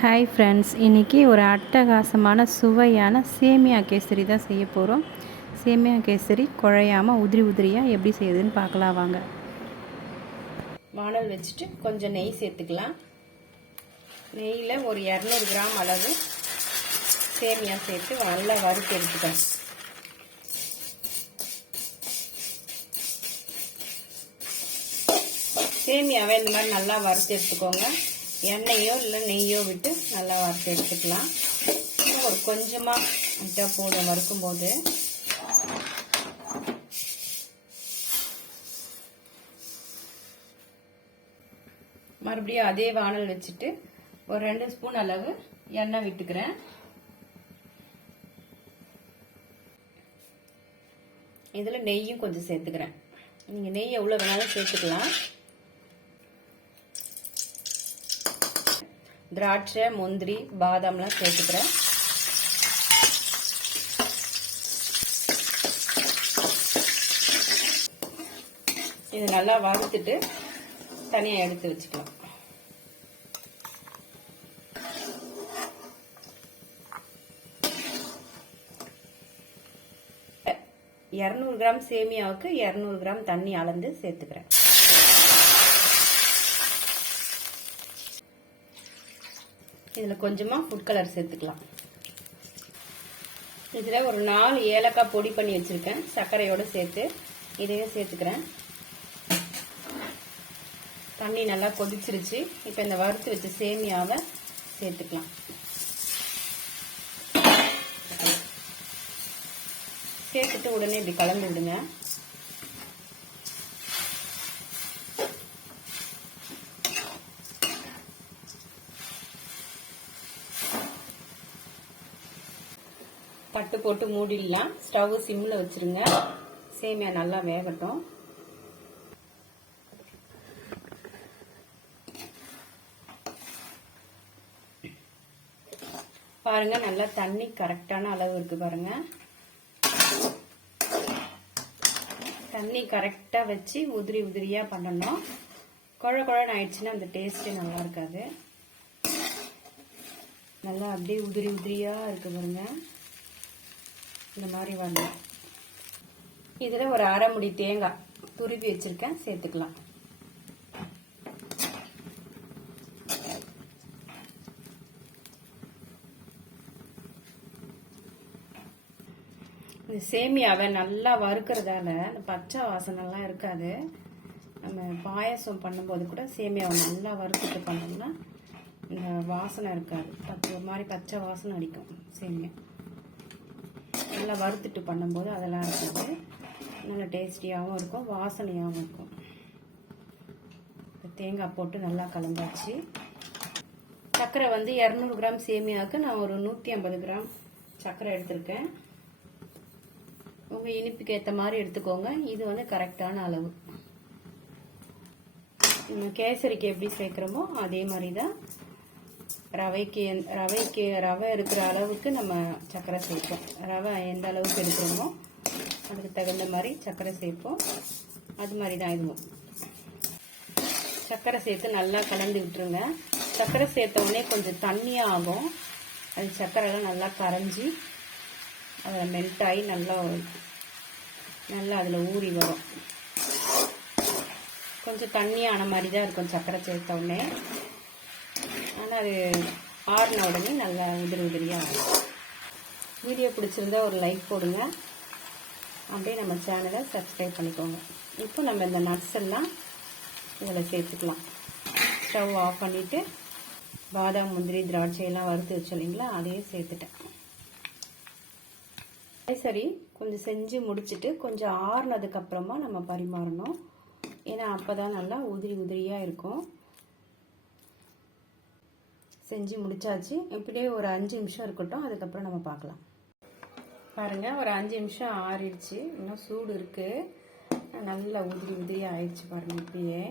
Hi friends இன்றைக்கி ஒரு அட்டகாசமான சுவையான சேமியா கேசரி தான் செய்ய போகிறோம் சேமியா கேசரி குழையாமல் உதிரி உதிரியாக எப்படி செய்யுதுன்னு பார்க்கலாம் வாங்க. வானல் வச்சுட்டு கொஞ்சம் நெய் சேர்த்துக்கலாம். நெய்யில் ஒரு இரநூறு கிராம் அளவு சேமியா சேர்த்து நல்லா வறுத்து எடுத்துக்கலாம். சேமியாவை இந்த மாதிரி நல்லா வறுத்து எடுத்துக்கோங்க. எண்ணெயோ இல்லை நெய்யோ விட்டு நல்லா வறுத்து எடுத்துக்கலாம். ஒரு கொஞ்சமாக விட்டால் போதும் வறுக்கும்போது. மறுபடியும் அதே வானல் வச்சுட்டு ஒரு ரெண்டு ஸ்பூன் அளவு எண்ணெய் விட்டுக்கிறேன். இதில் நெய்யும் கொஞ்சம் சேர்த்துக்கிறேன். நீங்கள் நெய் எவ்வளோ வேணாலும் சேர்த்துக்கலாம். திராட்சை முந்திரி பாதாம்லாம் சேர்த்துக்கிறேன். இது நல்லா வறுத்துட்டு தனியாக எடுத்து வச்சுக்கலாம். இரநூறு கிராம் சேமியாவுக்கு இரநூறு கிராம் தண்ணி அளந்து சேர்த்துக்கிறேன். இதில் கொஞ்சமாக ஃபுட் கலர் சேர்த்துக்கலாம். இதில் ஒரு நாலு ஏலக்காய் பொடி பண்ணி வச்சுருக்கேன். சர்க்கரையோடு சேர்த்து இதையும் சேர்த்துக்கிறேன். தண்ணி நல்லா கொதிச்சிருச்சு. இப்போ இந்த வறுத்து வச்ச சேமியாவை சேர்த்துக்கலாம். சேர்த்துட்டு உடனே இப்படி கலந்து விடுங்க. பட்டு போட்டு மூடிடலாம். ஸ்டவ் சிம்மில் வச்சுருங்க. சேமியா நல்லா வேகட்டும். பாருங்க நல்லா தண்ணி கரெக்டான அளவு இருக்கு பாருங்க. தண்ணி கரெக்டாக வச்சு உதிரி உதிரியாக பண்ணணும். குழ குழன்னு ஆயிடுச்சுன்னா அந்த டேஸ்ட்டே நல்லா இருக்காது. நல்லா அப்படியே உதிரி உதிரியாக இருக்கு பாருங்க. இந்த மாதிரி வந்துடும் இதில் ஒரு அரை முடி தேங்காய் துருவி வச்சுருக்கேன் சேர்த்துக்கலாம். இந்த சேமியாவை நல்லா வறுக்கிறதால இந்த பச்சை வாசனைலாம் இருக்காது. நம்ம பாயசம் பண்ணும்போது கூட சேமியாவை நல்லா வறுத்துட்டு பண்ணோம்னா இந்த வாசனை இருக்காது. பச்சை மாதிரி பச்சை வாசனை அடிக்கும் சேமியா. நல்லா வறுத்துட்டு பண்ணும்போது அதெல்லாம் இருக்காது நல்லா டேஸ்டியாகவும் இருக்கும் வாசனையாகவும் இருக்கும். தேங்காய் போட்டு நல்லா கலந்தாச்சு. சர்க்கரை வந்து இரநூறு கிராம் சேமியாவுக்கு நான் ஒரு நூற்றி ஐம்பது கிராம் சர்க்கரை எடுத்திருக்கேன். உங்கள் இனிப்புக்கு ஏற்ற மாதிரி எடுத்துக்கோங்க. இது வந்து கரெக்டான அளவு. கேசரிக்கு எப்படி சேர்க்குறோமோ அதே மாதிரி தான் ரவைக்கு ரவைக்கு ரவை இருக்கிற அளவுக்கு நம்ம சர்க்கரை சேர்ப்போம். ரவை எந்த அளவுக்கு எடுக்கிறோமோ அதுக்கு தகுந்த மாதிரி சர்க்கரை சேர்ப்போம். அது மாதிரி தான் இதுவும். சர்க்கரை சேர்த்து நல்லா கலந்து விட்டுருங்க. சர்க்கரை சேர்த்த உடனே கொஞ்சம் தண்ணியாக ஆகும். அது சர்க்கரைலாம் நல்லா கரைஞ்சி அதில் மெல்ட் ஆகி நல்லா நல்லா அதில் ஊறி வரும். கொஞ்சம் தண்ணியான மாதிரி தான் இருக்கும் சர்க்கரை சேர்த்த உடனே. ஆனால் அது ஆறின உடனே நல்லா உதிரி உதிரியாக வரும். வீடியோ பிடிச்சிருந்தா ஒரு லைக் போடுங்க. அப்படியே நம்ம சேனலை சப்ஸ்கிரைப் பண்ணிக்கோங்க. இப்போ நம்ம இந்த நட்ஸ் எல்லாம் இதில் சேர்த்துக்கலாம். ஸ்டவ் ஆஃப் பண்ணிவிட்டு பாதாம் முந்திரி திராட்சையெல்லாம் வறுத்து வச்சோம் இல்லைங்களா? அதையும் சேர்த்துட்டேன். சரி கொஞ்சம் செஞ்சு முடிச்சுட்டு கொஞ்சம் ஆறுனதுக்கப்புறமா நம்ம பரிமாறணும். ஏன்னா அப்போ தான் நல்லா உதிரி உதிரியாக இருக்கும். செஞ்சு முடிச்சாச்சு. இப்படியே ஒரு அஞ்சு நிமிஷம் இருக்கட்டும். அதுக்கப்புறம் நம்ம பார்க்கலாம். பாருங்கள் ஒரு அஞ்சு நிமிஷம் ஆறிடுச்சு. இன்னும் சூடு இருக்குது நல்லா உதிரி உதிரியாக ஆயிடுச்சு பாருங்கள் இப்படியே.